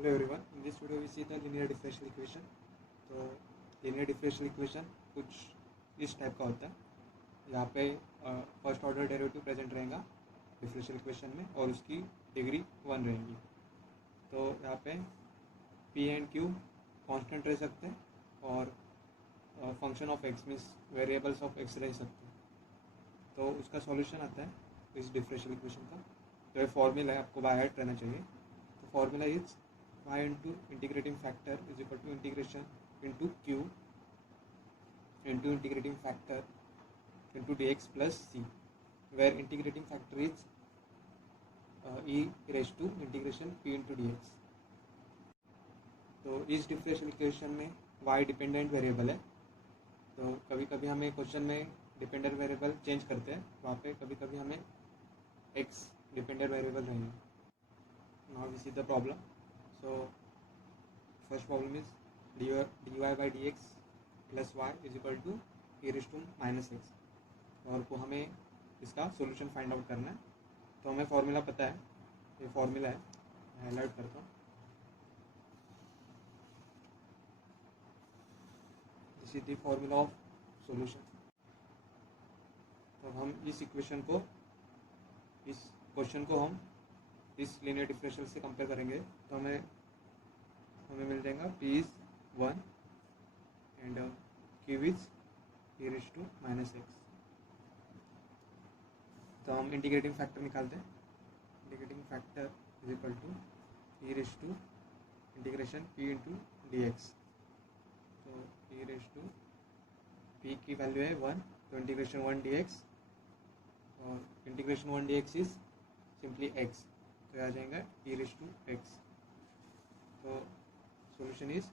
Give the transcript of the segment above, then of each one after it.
Hello everyone. In this video we see the linear differential equation. तो linear differential equation कुछ इस type का होता है। यहाँ पे फर्स्ट ऑर्डर डेरिवेटिव प्रेजेंट रहेगा डिफरेंशियल इक्वेशन में और उसकी डिग्री 1 रहेगी। तो यहाँ पे p एंड q कांस्टेंट रह सकते हैं और function of x means variables of x रह सकते हैं। तो उसका सॉल्यूशन आता है इस डिफरेंशियल इक्वेशन का। तो ये फॉर्मूला है, आपको बाय हार्ट रहना चाहिए। तो formula is y into integrating factor is equal to integration into q into integrating factor into dx plus c, where integrating factor is e raised to integration p into dx। तो इस differential equation में y dependent variable है। तो कभी कभी हमें question में dependent variable change करते हैं, वहाँ पे कभी कभी हमें x डिपेंडेंट वेरिएबल रहेंगे। Now we see the problem. So first problem is dy by dx plus y is equal to e raised to minus x, और को हमें इसका सॉल्यूशन फाइंड आउट करना है। तो हमें फॉर्मूला पता है, ये फॉर्मूला है, हाईलाइट करता हूँ। This is the formula of solution. तो हम इस इक्वेशन को, इस क्वेश्चन को हम इस लीनियर डिफरेंशियल से कंपेयर करेंगे तो हमें मिल जाएगा p is 1 and q is e raised to minus x। तो हम इंटीग्रेटिंग फैक्टर निकालते हैं। Integrating factor is equal to e raised to integration p into dx। तो e raised to p की वैल्यू है 1, तो इंटीग्रेशन 1 dx, और integration 1 dx is simply x, तो आ जाएगा e raised to x। तो सॉल्यूशन इज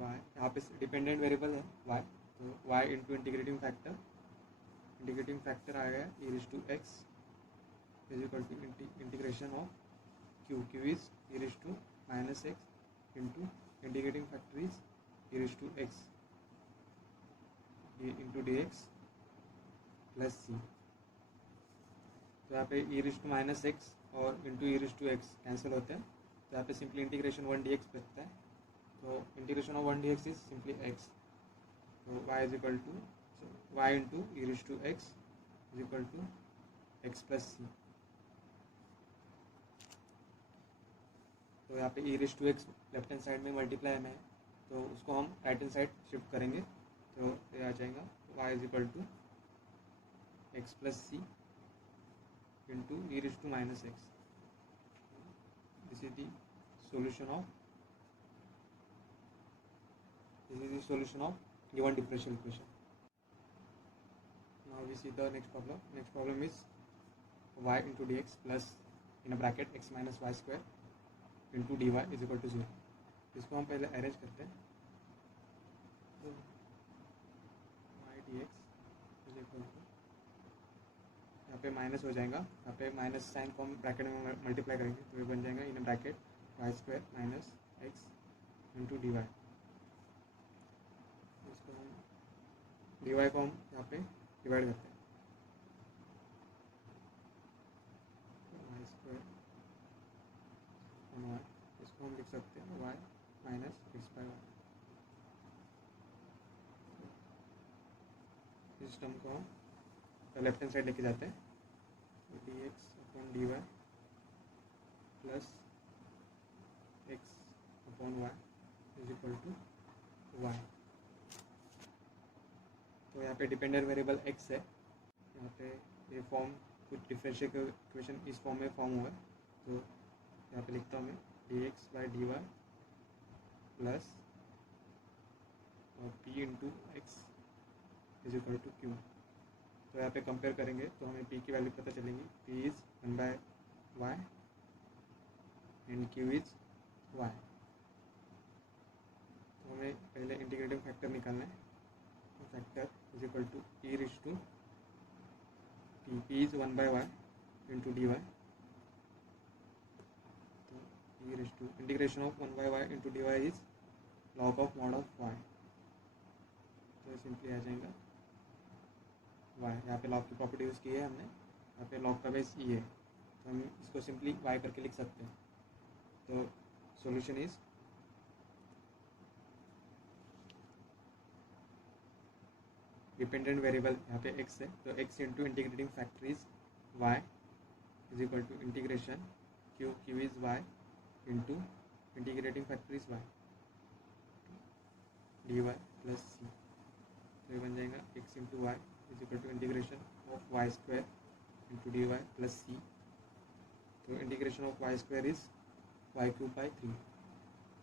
y, यहाँ पे डिपेंडेंट वेरिएबल है y, तो y इंटू इंटीग्रेटिंग फैक्टर आएगा e raised to x is equal to integration of q is e raised to minus x into integrating factor is e raised to x into dx plus c। तो यहाँ पे e raised to minus x और into e raised to x cancel होते हैं, तो यहाँ पे simply integration 1 dx बचता है। तो integration of 1 dx is simply x। तो y is equal to y into e raised to x is equal to x plus c। तो यहाँ पे e raised to x left hand side में multiply में है, तो उसको हम राइट हैंड साइड शिफ्ट करेंगे, तो ये आ जाएगा y is equal to x plus c into e raised to minus x। This is the solution of given differential equation. Now we see the next problem. Next problem is y into dx plus in a bracket x minus y square into dy is equal to 0। इसको हम पहले arrange करते हैं। तो y dx is equal to, यहाँ पे minus हो जाएगा, यहाँ पे माइनस साइन को हम ब्रैकेट में मल्टीप्लाई करेंगे, तो ये बन जाएगा in bracket y square minus x into d y. इसको हम डी वाई को हम यहाँ पे डिवाइड करते हैं, वाई स्क्वायर वाई, इसको हम लिख सकते हैं y minus x by y. इस टर्म को हम लेफ्ट हैंड साइड लेके जाते हैं, d x upon d y plus x upon y is equal to y. तो यहाँ पे डिपेंडेंट वेरिएबल x है। यहाँ पे ये फॉर्म कुछ डिफरेंशियल इक्वेशन इस फॉर्म में फॉर्म हुआ है, तो यहाँ पे लिखता हूँ मैं d x by d y plus और p into x is equal to q. तो यहाँ पे कंपेयर करेंगे तो हमें p की वैल्यू पता चलेगी, p is 1 by y and q is y। तो हमें पहले इंटीग्रेटिंग फैक्टर निकालना है। Factor is equal to e raised to p is 1 by y into d y. तो e raised to integration of 1 by y into d y is log of mod of y। तो simply आ जाएगा y। यहाँ पे log की property use की है हमने, यहाँ पे लॉग का बेस e है, तो हम इसको सिंपली y करके लिख सकते हैं। तो सॉल्यूशन इज डिपेंडेंट वेरिएबल यहाँ पे x है, तो x into integrating factor is y is equal to integration q is y into integrating factor is y dy plus c। तो ये बन जाएगा x into y is equal to integration of y square into d y plus c. तो integration of y square is y cube by 3।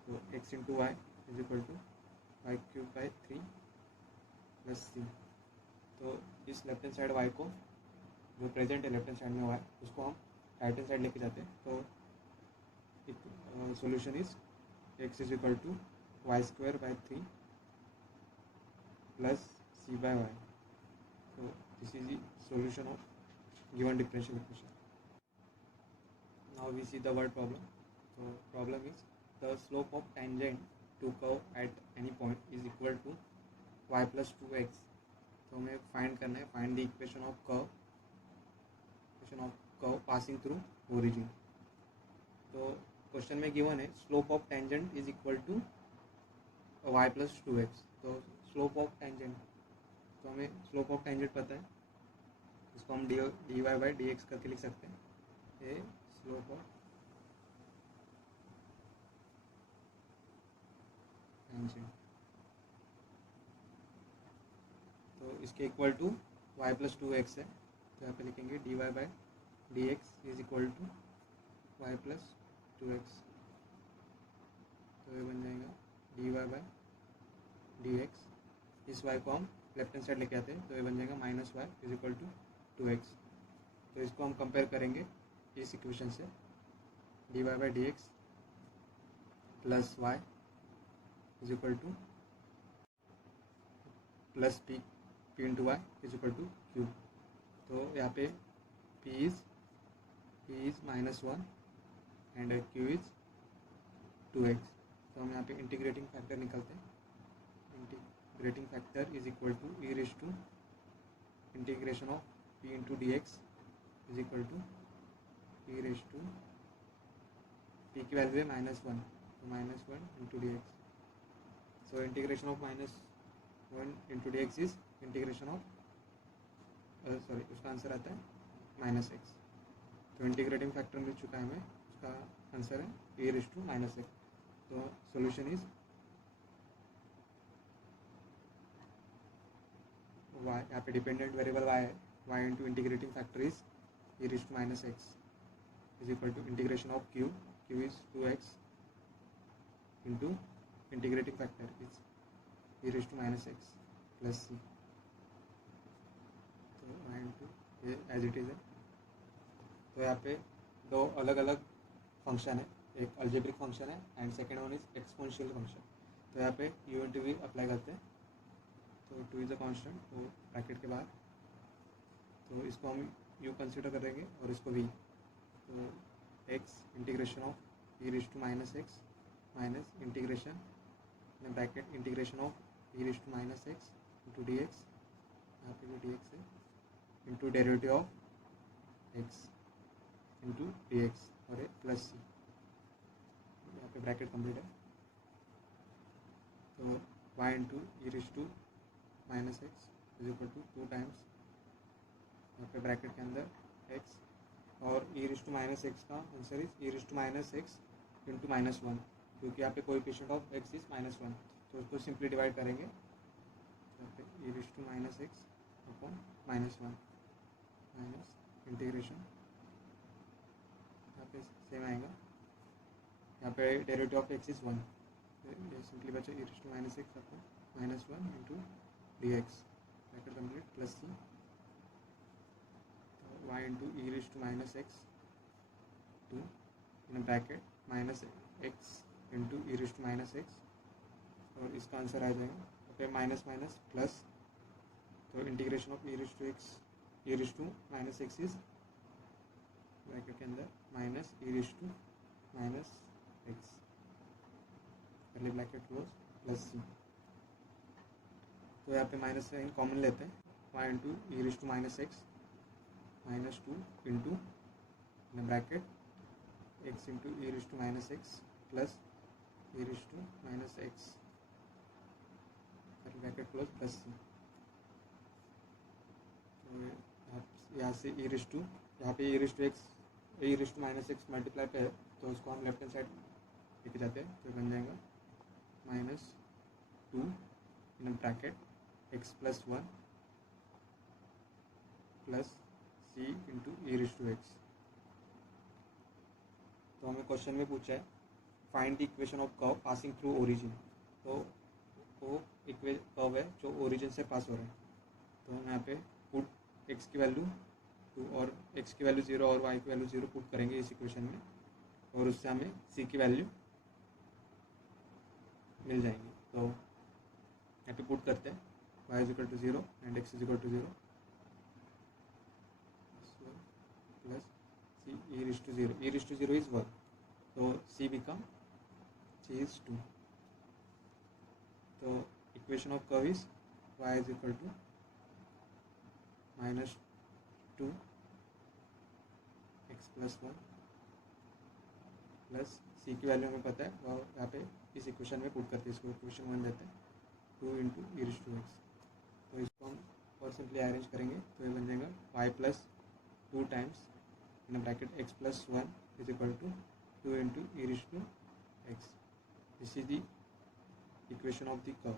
तो x into y is equal to y cube by 3 plus c. तो इस left hand side y को, जो present है left hand side में y, उसको हम राइट हैंड साइड लेके जाते हैं। तो solution is x is equal to y square by 3 plus c by y. So this is the solution of given differential equation. Now we see the word problem. So problem is the slope of tangent to curve at any point is equal to y plus 2x. तो हमें find करना है, find the equation of curve passing through origin. तो question में given है slope of tangent is equal to y plus 2x। तो slope of tangent, तो हमें स्लोप ऑफ टेंजेंट पता है, इसको हम d y by d x करके लिख सकते हैं। ये स्लोप ऑफ टेंजेंट, तो इसके equal to y plus 2x है। तो यहाँ पे लिखेंगे d y by d x is equal to y plus 2x। तो ये बन जाएगा d y by d x. इस y को हम लेफ्ट हैंड साइड लेके आते हैं, तो ये बन जाएगा minus y is equal to 2x। तो इसको हम कंपेयर करेंगे इस इक्वेशन से, d y by d x plus y is equal to plus p into y is equal to q. तो यहाँ पे p is -1 and q is 2x। तो हम यहाँ पे इंटीग्रेटिंग फैक्टर निकलते हैं। Integrating factor is equal to e raise to integration of p into d x is equal to e raise to p की वैल्यू है -1, तो -1 into d x. So integration of -1 into d x is integration of sorry, उसका answer आता है -x। तो integrating factor मिल चुका है हमें, उसका आंसर है e रेज टू -x। तो सॉल्यूशन इज y, यहाँ पे डिपेंडेंट वेरिएबल y है, y into integrating factor is e raise to -x is equal to integration of q is 2x into integrating factor is e raise to -x plus c। तो y into ये as it is है। तो यहाँ पे दो अलग अलग function है, एक अलजेब्रिक फंक्शन है and second one is exponential function. तो यहाँ पे u इंटू वी अप्लाई करते हैं। तो 2 इज अ कांस्टेंट, तो ब्रैकेट के बाहर, तो इसको हम u कंसिडर करेंगे और इसको v। तो x integration of e raise to -x minus integration bracket integration of e raise to -x into d x, यहाँ पे भी डी एक्स है, into derivative of x into d x और a plus c. यहाँ पे bracket complete है। तो y into e raise to -x is equal to 2 times यहाँ पे ब्रैकेट के अंदर x, और e रेज टू -x का answer is e raise to -x into -1, क्योंकि यहाँ पे कोएफिशिएंट ऑफ x इज -1। तो उसको सिंपली डिवाइड करेंगे, यहाँ पे e raise to -x upon -1 minus integration, यहाँ पे सेम आएगा, यहाँ पे derivative of x is 1, simply बचा e raise to -x upon -1 into d x, bracket complete plus c. y into e raise to -x two in bracket -x into e raise to -x, और इसका आंसर आ जाएगा okay minus minus plus. तो integration of e raise to -x is bracket के अंदर minus e raise to -x, पहले bracket close plus c. तो यहाँ पे माइनस साइन कॉमन लेते हैं, y into e raise to -x -2 into in bracket x into e raise to minus x plus e raise to minus x bracket close plus c. यहाँ से e raise to, यहाँ पे e raise to x, e raise to minus x multiply पे है तो उसको हम left hand side लेके जाते हैं तो बन जाएगा -2 in bracket x plus 1 plus c into e raise to x. तो हमें क्वेश्चन में पूछा है find the equation of curve passing through origin. तो वो कर्व है जो ओरिजिन से पास हो रहा है। तो हम यहाँ पे पुट एक्स की वैल्यू 2 और एक्स की वैल्यू 0 और वाई की वैल्यू 0 पुट करेंगे इस इक्वेशन में, और उससे हमें सी की वैल्यू मिल जाएंगी। तो यहाँ पे पुट करते हैं y is equal to 0 and x is equal to 0 plus c e raise to 0, e raise to 0 is 1, तो c बिकम c इज 2। तो equation of curve is y is equal to -2 x plus 1 plus c की value हमें पता है, वो यहाँ पे इस इक्वेशन में पुट करते हैं, इसको इक्वेशन 1 देते हैं 2 into e raise to x. तो इसको हम और सिंपली अरेंज करेंगे तो ये बन जाएगा y plus 2 times in bracket x plus 1 is equal to 2 into e raise to x. This is the equation of the curve.